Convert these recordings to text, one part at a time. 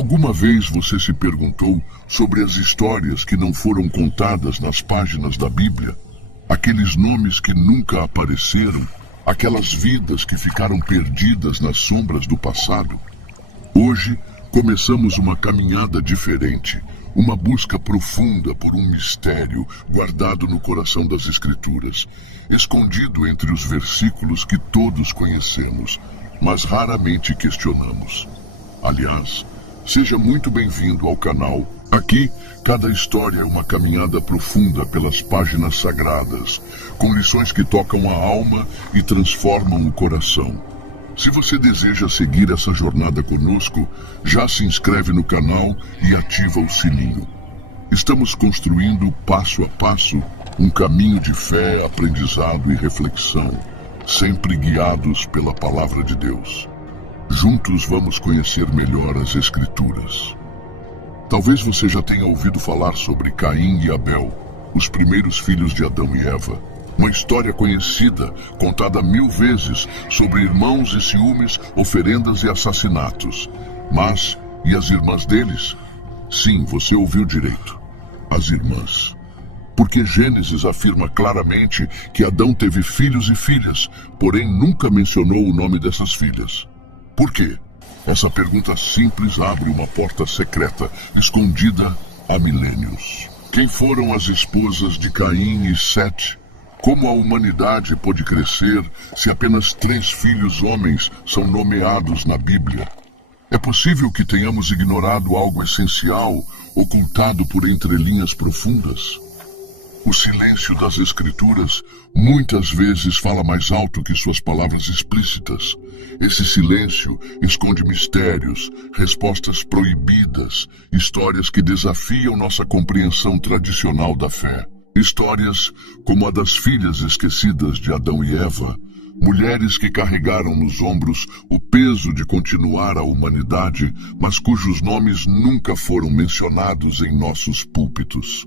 Alguma vez você se perguntou sobre as histórias que não foram contadas nas páginas da Bíblia? Aqueles nomes que nunca apareceram? Aquelas vidas que ficaram perdidas nas sombras do passado? Hoje, começamos uma caminhada diferente, uma busca profunda por um mistério guardado no coração das Escrituras, escondido entre os versículos que todos conhecemos, mas raramente questionamos. Aliás, seja muito bem-vindo ao canal. Aqui, cada história é uma caminhada profunda pelas páginas sagradas, com lições que tocam a alma e transformam o coração. Se você deseja seguir essa jornada conosco, já se inscreve no canal e ativa o sininho. Estamos construindo, passo a passo, um caminho de fé, aprendizado e reflexão, sempre guiados pela Palavra de Deus. Juntos vamos conhecer melhor as Escrituras. Talvez você já tenha ouvido falar sobre Caim e Abel, os primeiros filhos de Adão e Eva. Uma história conhecida, contada 1000 vezes, sobre irmãos e ciúmes, oferendas e assassinatos. Mas, e as irmãs deles? Sim, você ouviu direito. As irmãs. Porque Gênesis afirma claramente que Adão teve filhos e filhas, porém nunca mencionou o nome dessas filhas. Por quê? Essa pergunta simples abre uma porta secreta, escondida há milênios. Quem foram as esposas de Caim e Sete? Como a humanidade pôde crescer se apenas 3 filhos homens são nomeados na Bíblia? É possível que tenhamos ignorado algo essencial, ocultado por entrelinhas profundas? O silêncio das Escrituras muitas vezes fala mais alto que suas palavras explícitas. Esse silêncio esconde mistérios, respostas proibidas, histórias que desafiam nossa compreensão tradicional da fé. Histórias como a das filhas esquecidas de Adão e Eva, mulheres que carregaram nos ombros o peso de continuar a humanidade, mas cujos nomes nunca foram mencionados em nossos púlpitos.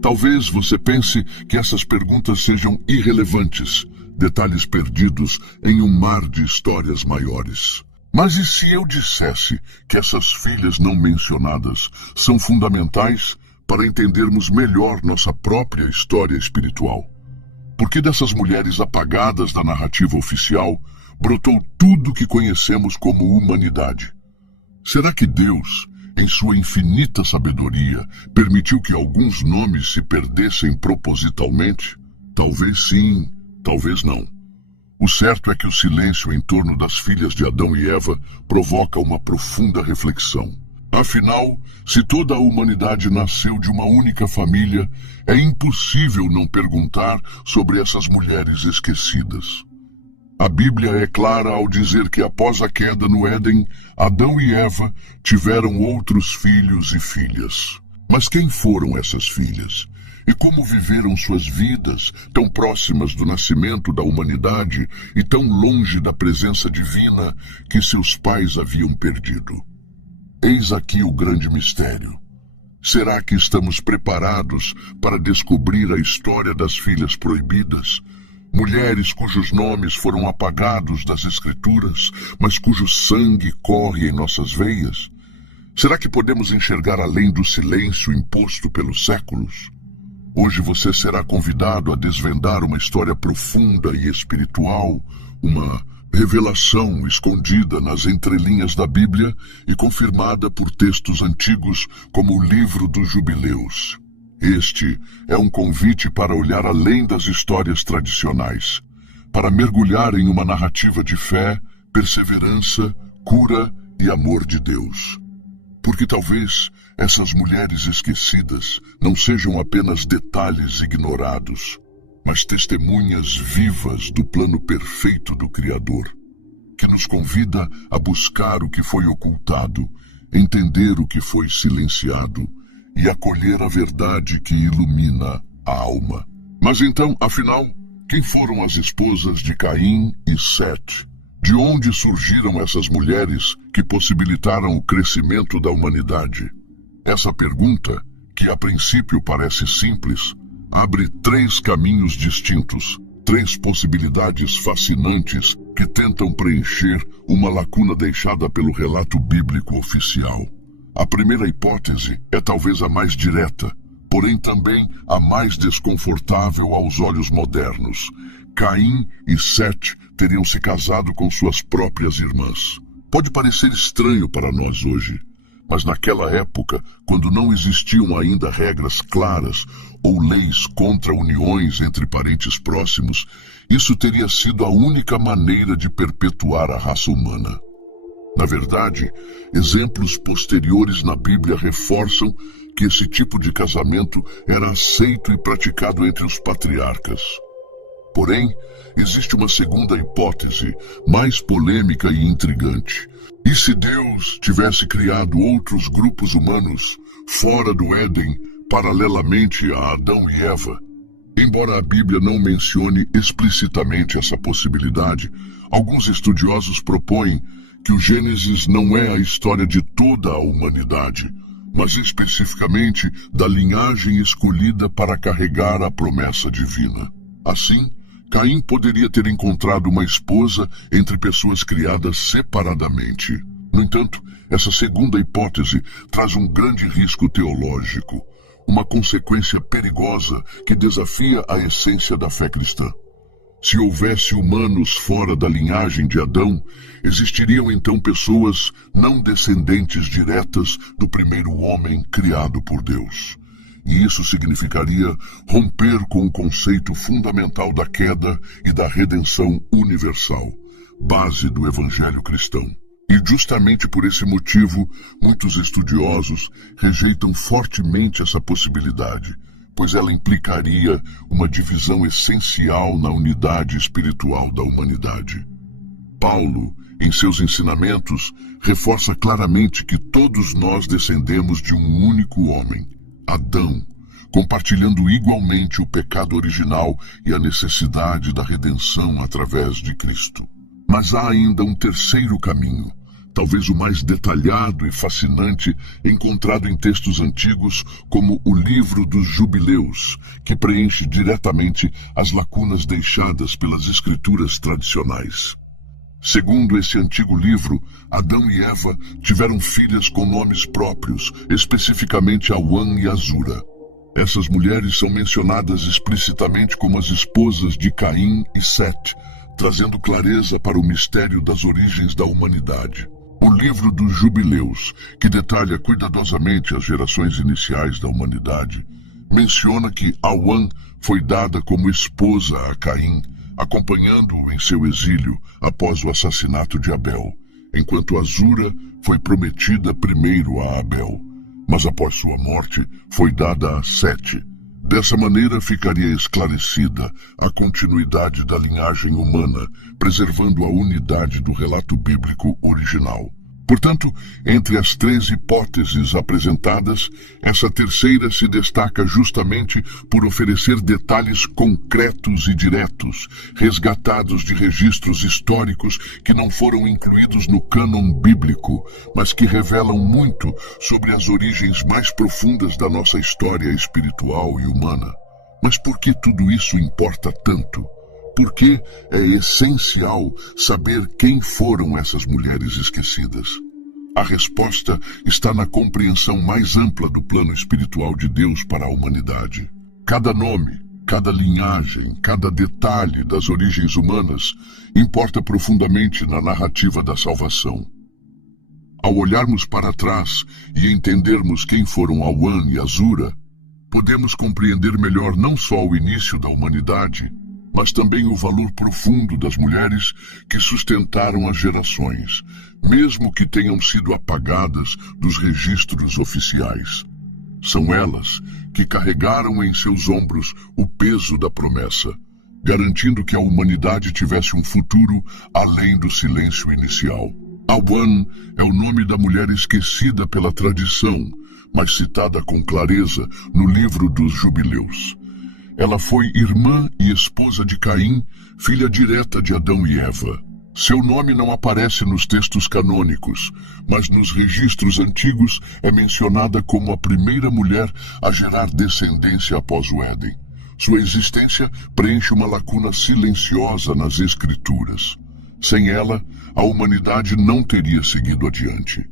Talvez você pense que essas perguntas sejam irrelevantes, detalhes perdidos em um mar de histórias maiores. Mas e se eu dissesse que essas filhas não mencionadas são fundamentais para entendermos melhor nossa própria história espiritual? Porque dessas mulheres apagadas da narrativa oficial brotou tudo o que conhecemos como humanidade. Será que Deus, em sua infinita sabedoria, permitiu que alguns nomes se perdessem propositalmente? Talvez sim, talvez não. O certo é que o silêncio em torno das filhas de Adão e Eva provoca uma profunda reflexão. Afinal, se toda a humanidade nasceu de uma única família, é impossível não perguntar sobre essas mulheres esquecidas. A Bíblia é clara ao dizer que após a queda no Éden, Adão e Eva tiveram outros filhos e filhas. Mas quem foram essas filhas? E como viveram suas vidas, tão próximas do nascimento da humanidade e tão longe da presença divina que seus pais haviam perdido? Eis aqui o grande mistério. Será que estamos preparados para descobrir a história das filhas proibidas? Mulheres cujos nomes foram apagados das Escrituras, mas cujo sangue corre em nossas veias? Será que podemos enxergar além do silêncio imposto pelos séculos? Hoje você será convidado a desvendar uma história profunda e espiritual, uma revelação escondida nas entrelinhas da Bíblia e confirmada por textos antigos como o Livro dos Jubileus. Este é um convite para olhar além das histórias tradicionais, para mergulhar em uma narrativa de fé, perseverança, cura e amor de Deus. Porque talvez essas mulheres esquecidas não sejam apenas detalhes ignorados, mas testemunhas vivas do plano perfeito do Criador, que nos convida a buscar o que foi ocultado, entender o que foi silenciado e acolher a verdade que ilumina a alma. Mas então, afinal, quem foram as esposas de Caim e Sete? De onde surgiram essas mulheres que possibilitaram o crescimento da humanidade? Essa pergunta, que a princípio parece simples, abre 3 caminhos distintos, 3 possibilidades fascinantes que tentam preencher uma lacuna deixada pelo relato bíblico oficial. A primeira hipótese é talvez a mais direta, porém também a mais desconfortável aos olhos modernos. Caim e Sete teriam se casado com suas próprias irmãs. Pode parecer estranho para nós hoje, mas naquela época, quando não existiam ainda regras claras ou leis contra uniões entre parentes próximos, isso teria sido a única maneira de perpetuar a raça humana. Na verdade, exemplos posteriores na Bíblia reforçam que esse tipo de casamento era aceito e praticado entre os patriarcas. Porém, existe uma segunda hipótese, mais polêmica e intrigante. E se Deus tivesse criado outros grupos humanos fora do Éden, paralelamente a Adão e Eva? Embora a Bíblia não mencione explicitamente essa possibilidade, alguns estudiosos propõem que o Gênesis não é a história de toda a humanidade, mas especificamente da linhagem escolhida para carregar a promessa divina. Assim, Caim poderia ter encontrado uma esposa entre pessoas criadas separadamente. No entanto, essa segunda hipótese traz um grande risco teológico, uma consequência perigosa que desafia a essência da fé cristã. Se houvesse humanos fora da linhagem de Adão, existiriam então pessoas não descendentes diretas do primeiro homem criado por Deus. E isso significaria romper com o conceito fundamental da queda e da redenção universal, base do evangelho cristão. E justamente por esse motivo, muitos estudiosos rejeitam fortemente essa possibilidade, pois ela implicaria uma divisão essencial na unidade espiritual da humanidade. Paulo, em seus ensinamentos, reforça claramente que todos nós descendemos de um único homem, Adão, compartilhando igualmente o pecado original e a necessidade da redenção através de Cristo. Mas há ainda um terceiro caminho, talvez o mais detalhado e fascinante, encontrado em textos antigos como o Livro dos Jubileus, que preenche diretamente as lacunas deixadas pelas escrituras tradicionais. Segundo esse antigo livro, Adão e Eva tiveram filhas com nomes próprios, especificamente Auã e Azura. Essas mulheres são mencionadas explicitamente como as esposas de Caim e Sete, trazendo clareza para o mistério das origens da humanidade. O Livro dos Jubileus, que detalha cuidadosamente as gerações iniciais da humanidade, menciona que Auã foi dada como esposa a Caim, acompanhando-o em seu exílio após o assassinato de Abel, enquanto Azura foi prometida primeiro a Abel, mas após sua morte foi dada a Sete. Dessa maneira ficaria esclarecida a continuidade da linhagem humana, preservando a unidade do relato bíblico original. Portanto, entre as 3 hipóteses apresentadas, essa terceira se destaca justamente por oferecer detalhes concretos e diretos, resgatados de registros históricos que não foram incluídos no cânon bíblico, mas que revelam muito sobre as origens mais profundas da nossa história espiritual e humana. Mas por que tudo isso importa tanto? Por que é essencial saber quem foram essas mulheres esquecidas? A resposta está na compreensão mais ampla do plano espiritual de Deus para a humanidade. Cada nome, cada linhagem, cada detalhe das origens humanas importa profundamente na narrativa da salvação. Ao olharmos para trás e entendermos quem foram Auã e Azura, podemos compreender melhor não só o início da humanidade, mas também o valor profundo das mulheres que sustentaram as gerações, mesmo que tenham sido apagadas dos registros oficiais. São elas que carregaram em seus ombros o peso da promessa, garantindo que a humanidade tivesse um futuro além do silêncio inicial. Auã é o nome da mulher esquecida pela tradição, mas citada com clareza no Livro dos Jubileus. Ela foi irmã e esposa de Caim, filha direta de Adão e Eva. Seu nome não aparece nos textos canônicos, mas nos registros antigos é mencionada como a primeira mulher a gerar descendência após o Éden. Sua existência preenche uma lacuna silenciosa nas Escrituras. Sem ela, a humanidade não teria seguido adiante.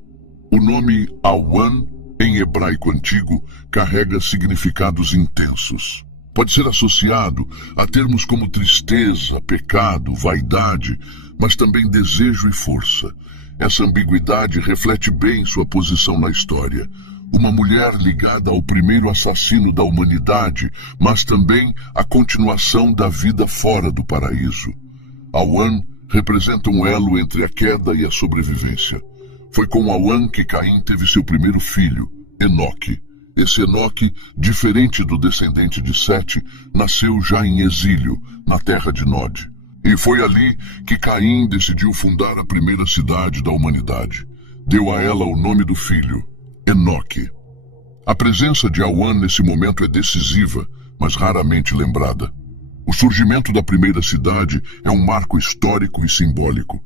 O nome Awan, em hebraico antigo, carrega significados intensos. Pode ser associado a termos como tristeza, pecado, vaidade, mas também desejo e força. Essa ambiguidade reflete bem sua posição na história. Uma mulher ligada ao primeiro assassino da humanidade, mas também a continuação da vida fora do paraíso. Awan representa um elo entre a queda e a sobrevivência. Foi com Awan que Caim teve seu primeiro filho, Enoque. Esse Enoque, diferente do descendente de Sete, nasceu já em exílio, na terra de Nod. E foi ali que Caim decidiu fundar a primeira cidade da humanidade. Deu a ela o nome do filho, Enoque. A presença de Awan nesse momento é decisiva, mas raramente lembrada. O surgimento da primeira cidade é um marco histórico e simbólico.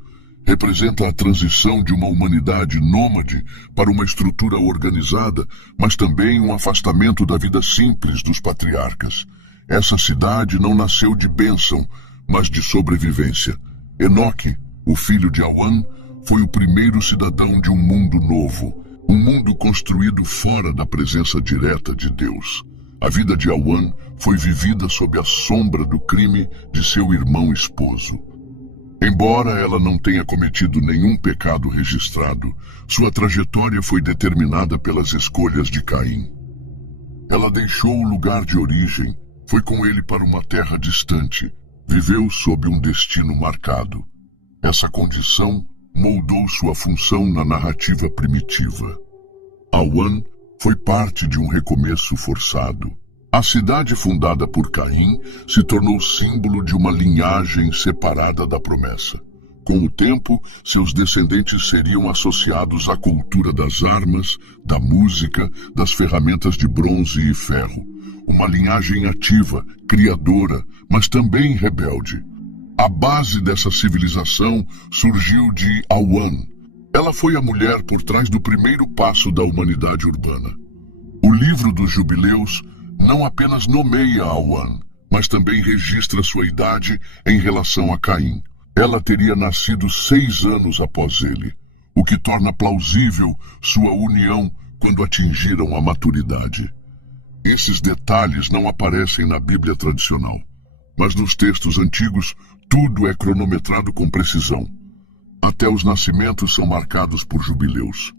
Representa a transição de uma humanidade nômade para uma estrutura organizada, mas também um afastamento da vida simples dos patriarcas. Essa cidade não nasceu de bênção, mas de sobrevivência. Enoque, o filho de Awan, foi o primeiro cidadão de um mundo novo, um mundo construído fora da presença direta de Deus. A vida de Awan foi vivida sob a sombra do crime de seu irmão esposo. Embora ela não tenha cometido nenhum pecado registrado, sua trajetória foi determinada pelas escolhas de Caim. Ela deixou o lugar de origem, foi com ele para uma terra distante, viveu sob um destino marcado. Essa condição moldou sua função na narrativa primitiva. Awan foi parte de um recomeço forçado. A cidade fundada por Caim se tornou símbolo de uma linhagem separada da promessa. Com o tempo, seus descendentes seriam associados à cultura das armas, da música, das ferramentas de bronze e ferro. Uma linhagem ativa, criadora, mas também rebelde. A base dessa civilização surgiu de Awan. Ela foi a mulher por trás do primeiro passo da humanidade urbana. O livro dos Jubileus não apenas nomeia Awan, mas também registra sua idade em relação a Caim. Ela teria nascido 6 anos após ele, o que torna plausível sua união quando atingiram a maturidade. Esses detalhes não aparecem na Bíblia tradicional, mas nos textos antigos tudo é cronometrado com precisão. Até os nascimentos são marcados por jubileus.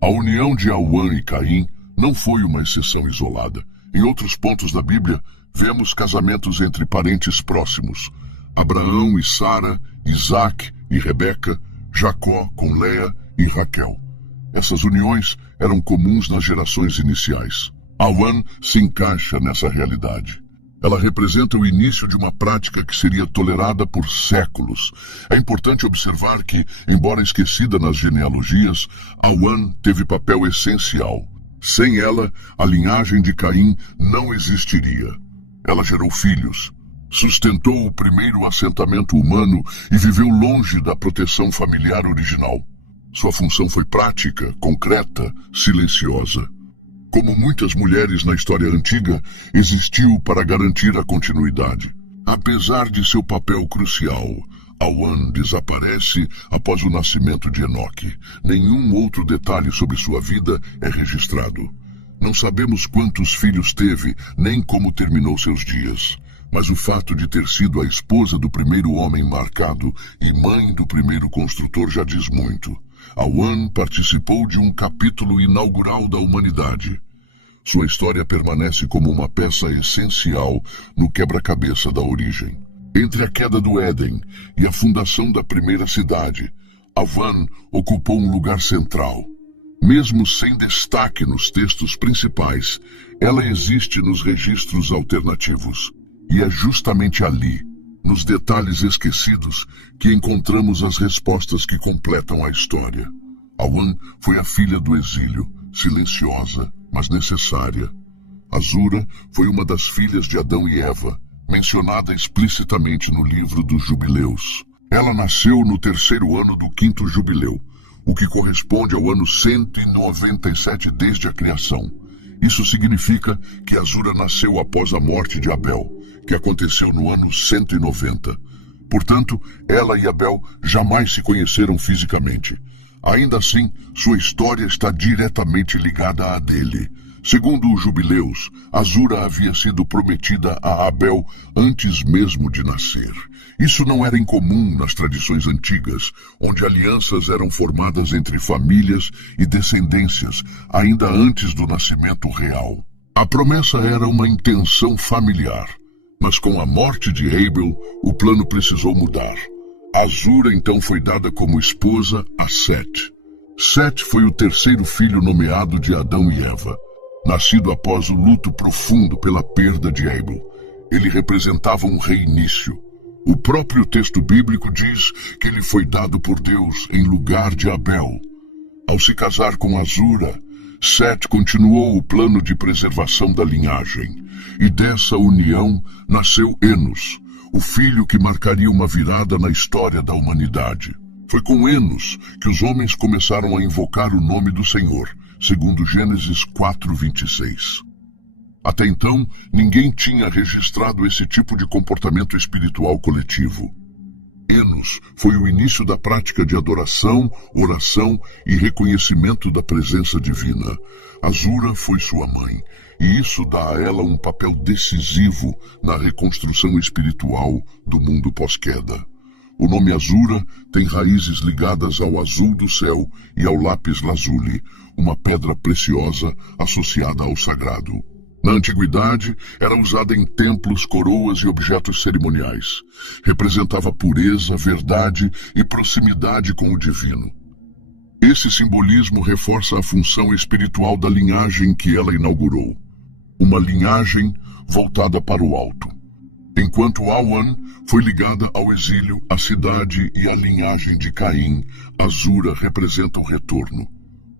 A união de Awan e Caim não foi uma exceção isolada. Em outros pontos da Bíblia, vemos casamentos entre parentes próximos. Abraão e Sara, Isaac e Rebeca, Jacó com Leia e Raquel. Essas uniões eram comuns nas gerações iniciais. Awan se encaixa nessa realidade. Ela representa o início de uma prática que seria tolerada por séculos. É importante observar que, embora esquecida nas genealogias, Awan teve papel essencial. Sem ela, a linhagem de Caim não existiria. Ela gerou filhos, sustentou o primeiro assentamento humano e viveu longe da proteção familiar original. Sua função foi prática, concreta, silenciosa. Como muitas mulheres na história antiga, existiu para garantir a continuidade. Apesar de seu papel crucial, Awan desaparece após o nascimento de Enoque. Nenhum outro detalhe sobre sua vida é registrado. Não sabemos quantos filhos teve, nem como terminou seus dias. Mas o fato de ter sido a esposa do primeiro homem marcado e mãe do primeiro construtor já diz muito. Awan participou de um capítulo inaugural da humanidade. Sua história permanece como uma peça essencial no quebra-cabeça da origem. Entre a queda do Éden e a fundação da primeira cidade, Awan ocupou um lugar central. Mesmo sem destaque nos textos principais, ela existe nos registros alternativos. E é justamente ali, nos detalhes esquecidos, que encontramos as respostas que completam a história. Awan foi a filha do exílio, silenciosa, mas necessária. Azura foi uma das filhas de Adão e Eva, mencionada explicitamente no livro dos Jubileus. Ela nasceu no 3º ano do 5º jubileu, o que corresponde ao ano 197 desde a criação. Isso significa que Azura nasceu após a morte de Abel, que aconteceu no ano 190. Portanto, ela e Abel jamais se conheceram fisicamente. Ainda assim, sua história está diretamente ligada à dele. Segundo os jubileus, Azura havia sido prometida a Abel antes mesmo de nascer. Isso não era incomum nas tradições antigas, onde alianças eram formadas entre famílias e descendências, ainda antes do nascimento real. A promessa era uma intenção familiar, mas com a morte de Abel, o plano precisou mudar. Azura então foi dada como esposa a Sete. Sete foi o terceiro filho nomeado de Adão e Eva, nascido após o luto profundo pela perda de Abel. Ele representava um reinício. O próprio texto bíblico diz que ele foi dado por Deus em lugar de Abel. Ao se casar com Azura, Sete continuou o plano de preservação da linhagem, e dessa união nasceu Enos, o filho que marcaria uma virada na história da humanidade. Foi com Enos que os homens começaram a invocar o nome do Senhor, segundo Gênesis 4:26. Até então, ninguém tinha registrado esse tipo de comportamento espiritual coletivo. Enos foi o início da prática de adoração, oração e reconhecimento da presença divina. Azura foi sua mãe, e isso dá a ela um papel decisivo na reconstrução espiritual do mundo pós-queda. O nome Azura tem raízes ligadas ao azul do céu e ao lápis lazuli, uma pedra preciosa associada ao sagrado. Na antiguidade, era usada em templos, coroas e objetos cerimoniais. Representava pureza, verdade e proximidade com o divino. Esse simbolismo reforça a função espiritual da linhagem que ela inaugurou. Uma linhagem voltada para o alto. Enquanto Awan foi ligada ao exílio, a cidade e a linhagem de Caim, Azura representa o retorno.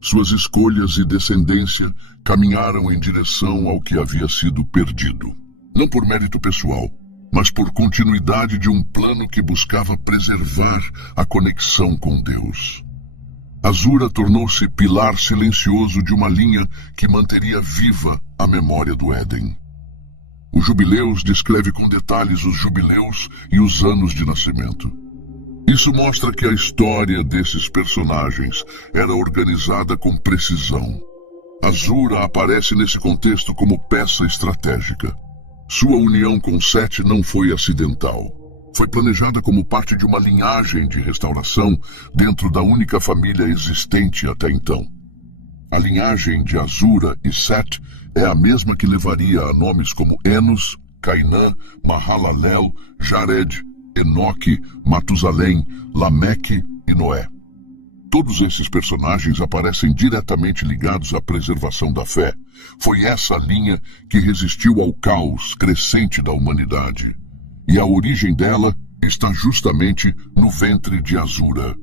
Suas escolhas e descendência caminharam em direção ao que havia sido perdido. Não por mérito pessoal, mas por continuidade de um plano que buscava preservar a conexão com Deus. Azura tornou-se pilar silencioso de uma linha que manteria viva a memória do Éden. Os Jubileus descreve com detalhes os jubileus e os anos de nascimento. Isso mostra que a história desses personagens era organizada com precisão. Azura aparece nesse contexto como peça estratégica. Sua união com Sete não foi acidental. Foi planejada como parte de uma linhagem de restauração dentro da única família existente até então. A linhagem de Azura e Sete é a mesma que levaria a nomes como Enos, Cainã, Mahalalel, Jared, Enoque, Matusalém, Lameque e Noé. Todos esses personagens aparecem diretamente ligados à preservação da fé. Foi essa linha que resistiu ao caos crescente da humanidade. E a origem dela está justamente no ventre de Azura.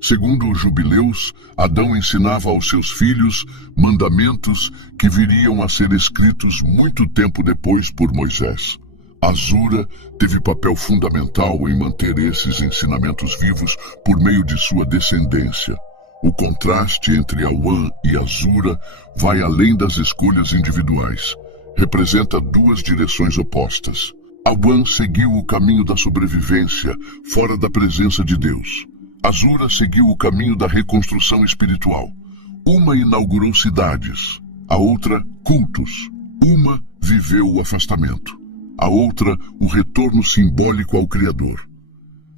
Segundo os jubileus, Adão ensinava aos seus filhos mandamentos que viriam a ser escritos muito tempo depois por Moisés. Azura teve papel fundamental em manter esses ensinamentos vivos por meio de sua descendência. O contraste entre Awan e Azura vai além das escolhas individuais. Representa duas direções opostas. Awan seguiu o caminho da sobrevivência, fora da presença de Deus. Azura seguiu o caminho da reconstrução espiritual. Uma inaugurou cidades, a outra cultos. Uma viveu o afastamento, a outra o retorno simbólico ao Criador.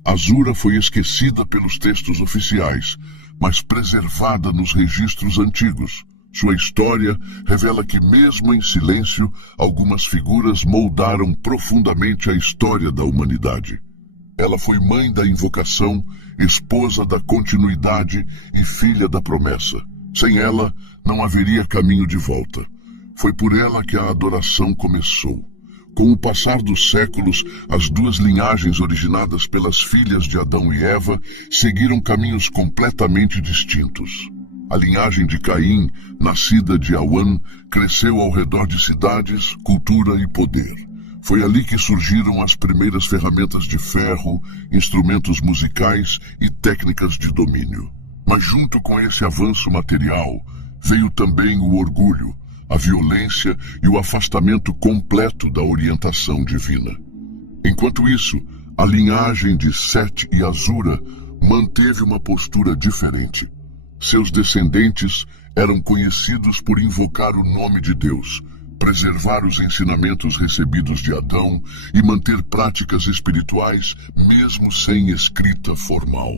Azura foi esquecida pelos textos oficiais, mas preservada nos registros antigos. Sua história revela que, mesmo em silêncio, algumas figuras moldaram profundamente a história da humanidade. Ela foi mãe da invocação, esposa da continuidade e filha da promessa. Sem ela, não haveria caminho de volta. Foi por ela que a adoração começou. Com o passar dos séculos, as duas linhagens originadas pelas filhas de Adão e Eva seguiram caminhos completamente distintos. A linhagem de Caim, nascida de Awan, cresceu ao redor de cidades, cultura e poder. Foi ali que surgiram as primeiras ferramentas de ferro, instrumentos musicais e técnicas de domínio. Mas junto com esse avanço material, veio também o orgulho, a violência e o afastamento completo da orientação divina. Enquanto isso, a linhagem de Sete e Azura manteve uma postura diferente. Seus descendentes eram conhecidos por invocar o nome de Deus, preservar os ensinamentos recebidos de Adão e manter práticas espirituais mesmo sem escrita formal.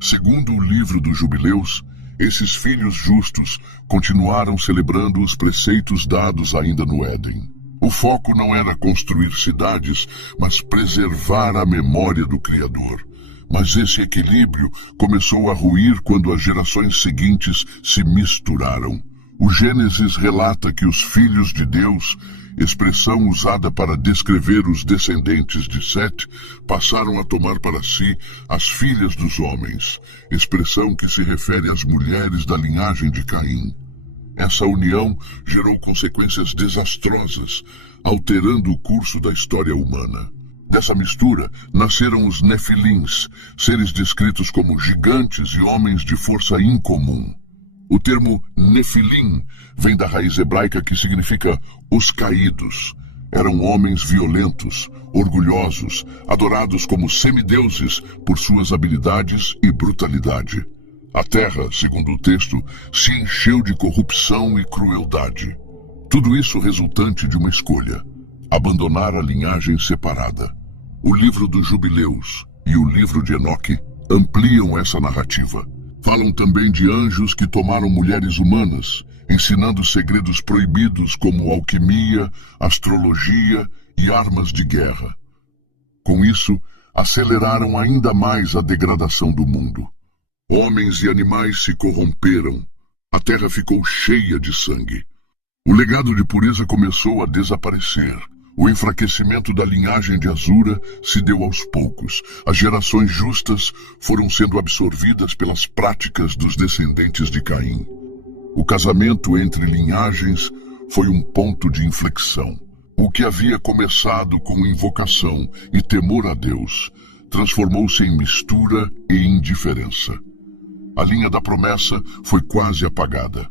Segundo o livro dos Jubileus, esses filhos justos continuaram celebrando os preceitos dados ainda no Éden. O foco não era construir cidades, mas preservar a memória do Criador. Mas esse equilíbrio começou a ruir quando as gerações seguintes se misturaram. O Gênesis relata que os filhos de Deus, expressão usada para descrever os descendentes de Sete, passaram a tomar para si as filhas dos homens, expressão que se refere às mulheres da linhagem de Caim. Essa união gerou consequências desastrosas, alterando o curso da história humana. Dessa mistura nasceram os Nefilins, seres descritos como gigantes e homens de força incomum. O termo Nefilim vem da raiz hebraica que significa os caídos. Eram homens violentos, orgulhosos, adorados como semideuses por suas habilidades e brutalidade. A terra, segundo o texto, se encheu de corrupção e crueldade. Tudo isso resultante de uma escolha: abandonar a linhagem separada. O livro dos Jubileus e o livro de Enoque ampliam essa narrativa. Falam também de anjos que tomaram mulheres humanas, ensinando segredos proibidos como alquimia, astrologia e armas de guerra. Com isso, aceleraram ainda mais a degradação do mundo. Homens e animais se corromperam. A terra ficou cheia de sangue. O legado de pureza começou a desaparecer. O enfraquecimento da linhagem de Azura se deu aos poucos. As gerações justas foram sendo absorvidas pelas práticas dos descendentes de Caim. O casamento entre linhagens foi um ponto de inflexão. O que havia começado com invocação e temor a Deus transformou-se em mistura e indiferença. A linha da promessa foi quase apagada.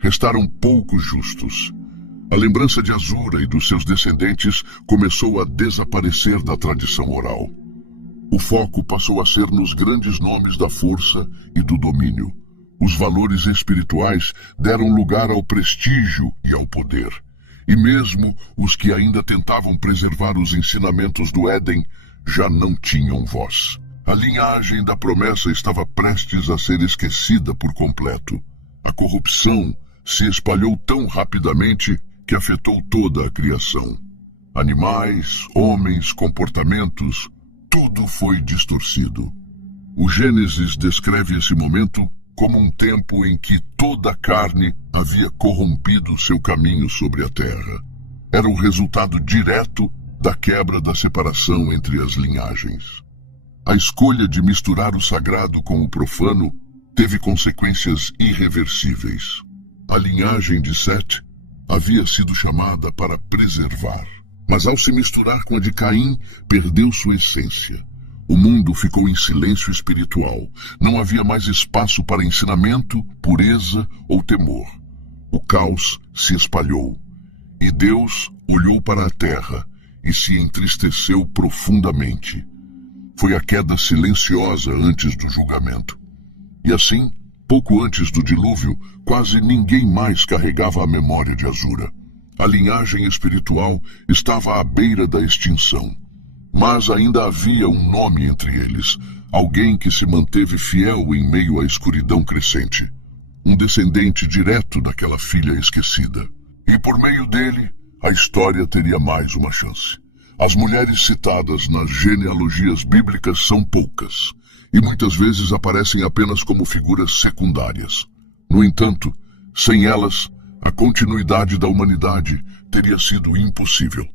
Restaram poucos justos. A lembrança de Azura e dos seus descendentes começou a desaparecer da tradição oral. O foco passou a ser nos grandes nomes da força e do domínio. Os valores espirituais deram lugar ao prestígio e ao poder. E mesmo os que ainda tentavam preservar os ensinamentos do Éden já não tinham voz. A linhagem da promessa estava prestes a ser esquecida por completo. A corrupção se espalhou tão rapidamente que afetou toda a criação. Animais, homens, comportamentos, tudo foi distorcido. O Gênesis descreve esse momento como um tempo em que toda a carne havia corrompido seu caminho sobre a terra. Era o resultado direto da quebra da separação entre as linhagens. A escolha de misturar o sagrado com o profano teve consequências irreversíveis. A linhagem de Sete havia sido chamada para preservar, mas ao se misturar com a de Caim, perdeu sua essência. O mundo ficou em silêncio espiritual. Não havia mais espaço para ensinamento, pureza ou temor. O caos se espalhou, e Deus olhou para a terra e se entristeceu profundamente. Foi a queda silenciosa antes do julgamento. E assim, pouco antes do dilúvio, quase ninguém mais carregava a memória de Azura. A linhagem espiritual estava à beira da extinção. Mas ainda havia um nome entre eles, alguém que se manteve fiel em meio à escuridão crescente. Um descendente direto daquela filha esquecida. E por meio dele, a história teria mais uma chance. As mulheres citadas nas genealogias bíblicas são poucas, e muitas vezes aparecem apenas como figuras secundárias. No entanto, sem elas, a continuidade da humanidade teria sido impossível.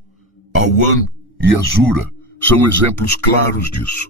Awan e Azura são exemplos claros disso.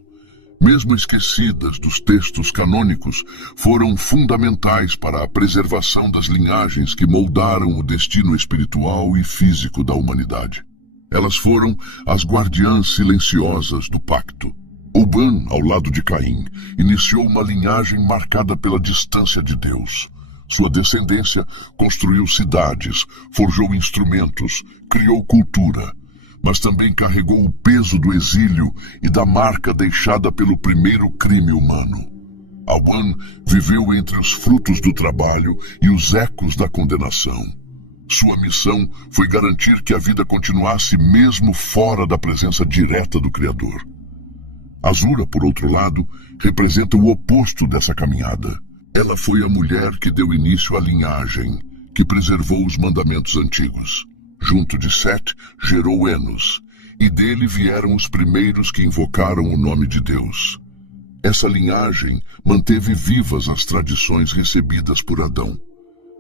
Mesmo esquecidas dos textos canônicos, foram fundamentais para a preservação das linhagens que moldaram o destino espiritual e físico da humanidade. Elas foram as guardiãs silenciosas do pacto. Oban, ao lado de Caim, iniciou uma linhagem marcada pela distância de Deus. Sua descendência construiu cidades, forjou instrumentos, criou cultura, mas também carregou o peso do exílio e da marca deixada pelo primeiro crime humano. Awan viveu entre os frutos do trabalho e os ecos da condenação. Sua missão foi garantir que a vida continuasse mesmo fora da presença direta do Criador. Azura, por outro lado, representa o oposto dessa caminhada. Ela foi a mulher que deu início à linhagem, que preservou os mandamentos antigos. Junto de Sete, gerou Enos, e dele vieram os primeiros que invocaram o nome de Deus. Essa linhagem manteve vivas as tradições recebidas por Adão.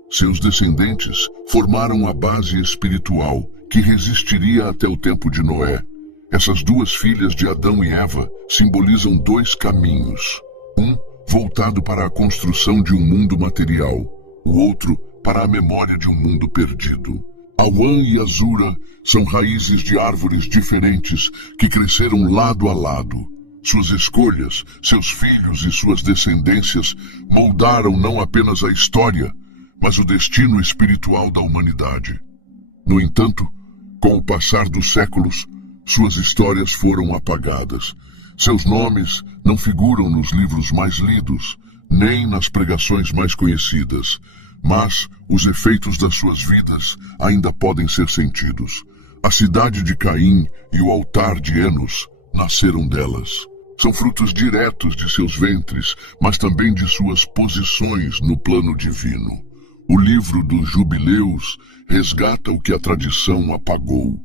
Seus descendentes formaram a base espiritual que resistiria até o tempo de Noé. Essas duas filhas de Adão e Eva simbolizam dois caminhos. Um voltado para a construção de um mundo material, o outro para a memória de um mundo perdido. Awan e Azura são raízes de árvores diferentes que cresceram lado a lado. Suas escolhas, seus filhos e suas descendências moldaram não apenas a história, mas o destino espiritual da humanidade. No entanto, com o passar dos séculos, suas histórias foram apagadas. Seus nomes não figuram nos livros mais lidos, nem nas pregações mais conhecidas, mas os efeitos das suas vidas ainda podem ser sentidos. A cidade de Caim e o altar de Enos nasceram delas. São frutos diretos de seus ventres, mas também de suas posições no plano divino. O livro dos Jubileus resgata o que a tradição apagou,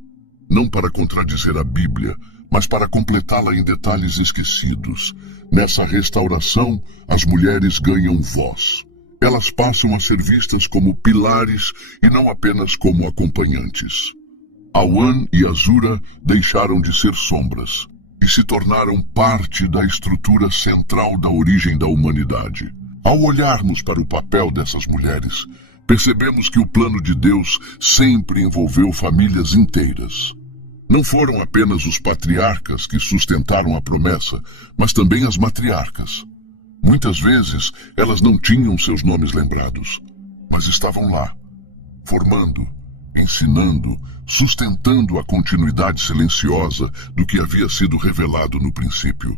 não para contradizer a Bíblia, mas para completá-la em detalhes esquecidos. Nessa restauração, as mulheres ganham voz. Elas passam a ser vistas como pilares e não apenas como acompanhantes. Awan e Azura deixaram de ser sombras e se tornaram parte da estrutura central da origem da humanidade. Ao olharmos para o papel dessas mulheres, percebemos que o plano de Deus sempre envolveu famílias inteiras. Não foram apenas os patriarcas que sustentaram a promessa, mas também as matriarcas. Muitas vezes, elas não tinham seus nomes lembrados, mas estavam lá, formando, ensinando, sustentando a continuidade silenciosa do que havia sido revelado no princípio.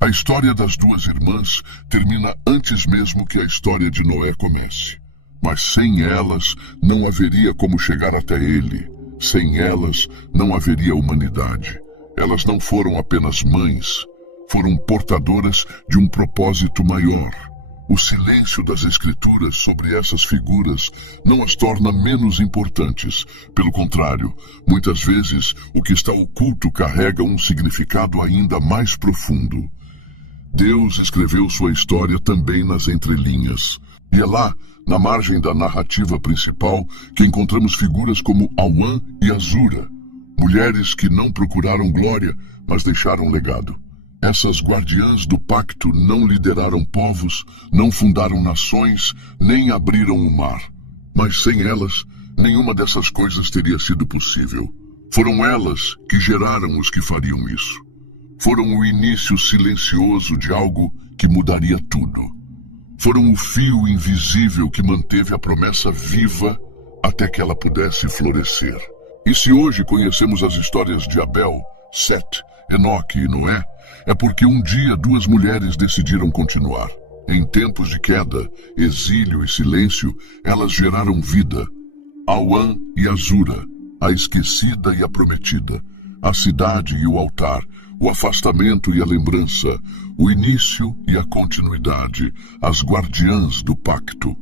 A história das duas irmãs termina antes mesmo que a história de Noé comece. Mas sem elas, não haveria como chegar até ele. Sem elas, não haveria humanidade. Elas não foram apenas mães, foram portadoras de um propósito maior. O silêncio das Escrituras sobre essas figuras não as torna menos importantes. Pelo contrário, muitas vezes o que está oculto carrega um significado ainda mais profundo. Deus escreveu sua história também nas entrelinhas. E é lá, na margem da narrativa principal, que encontramos figuras como Awan e Azura, mulheres que não procuraram glória, mas deixaram legado. Essas guardiãs do pacto não lideraram povos, não fundaram nações, nem abriram o mar. Mas sem elas, nenhuma dessas coisas teria sido possível. Foram elas que geraram os que fariam isso. Foram o início silencioso de algo que mudaria tudo. Foram o fio invisível que manteve a promessa viva até que ela pudesse florescer. E se hoje conhecemos as histórias de Abel, Sete, Enoque e Noé, é porque um dia duas mulheres decidiram continuar. Em tempos de queda, exílio e silêncio, elas geraram vida. Awan e Azura, a esquecida e a prometida, a cidade e o altar, o afastamento e a lembrança, o início e a continuidade, as guardiãs do pacto.